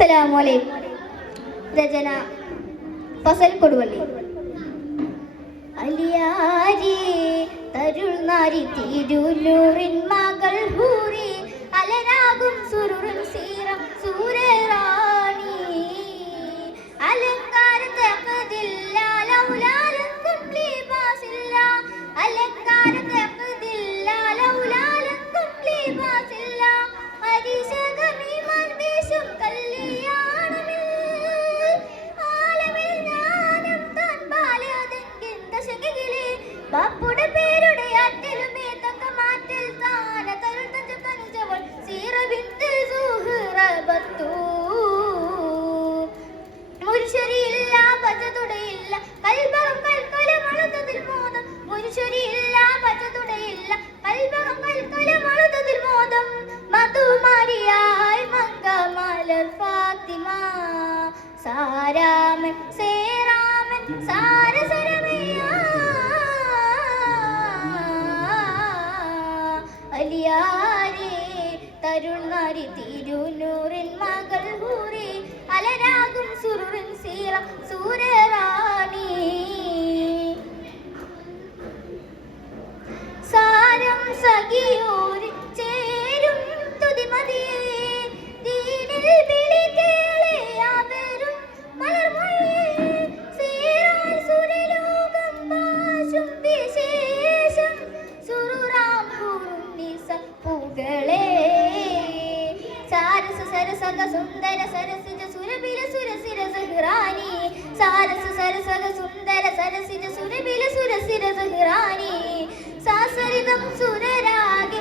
അസ്സലാമലൈക്കും. രചന ഫസൽ കൊടുവള്ളി. അലിയാരി തരുൾനാരി തിരുനൂറിൻ മകൾ ഹൂറി അലരാകും സുരുറിൻ സീറം സൂരറാണി അലങ്കാരത്തെ കതില്ല ലൗലാലങ്കും ലിബാസില്ല അലങ്കാരത്തെ കതില്ല ലൗലാലങ്കും ലിബാസില്ല അരിശഗമി മൻബീശും കല്യാണമിൽ ആലമിൽ ജ്ഞാനം താൻ ബാലയതെങ്കിൽ ദശകിലെ ബാപ്പുടെ പേരുടെ ആറ്റിലുമേ തക്ക മാറ്റിൽ താന തരുൾ തഞ്ച തഞ്ചവൾ സീറബിന്ത് സുഹ്റബത്തു മുരുശരിയില്ല പച്ചതുടയില്ല കൽബകം കൽക്കലമളുതതിൽ മോദം മുരുശരിയില്ല പച്ചതുടയില്ല കൽബകം കൽക്കലമളുതതിൽ മോദം മധുമാരിയായി മംഗമലർ ഫാത്തിമ സാരാമൻ സേരാമൻ സാരസരമയ്യ അലിയാരേ തരുൾനാരി തിരുനൂറിൻ മകൾ ഹൂറി അലരാകും സുറുറിൻ സീറം സൂരറാണി സാരം സഖിയോരിൽ ചേരും തുതിമതിയേ ദീനിൽ വിളി കേളയാവരും മലർമൊഴിയേ സീറാൽ സുരലോകം പാശും വിശേഷം സുറുറാം കുറുന്നിസ പുകളേ സാരസ സരസക സുന്ദര സരസിജ സുരബില സുരസിര സഹ്റാനി സാരസ സരസക സുന്ദര സരസിജ സുരബില സുരസിര സഹ്റാനി സാസരിതം സുരരാഗെ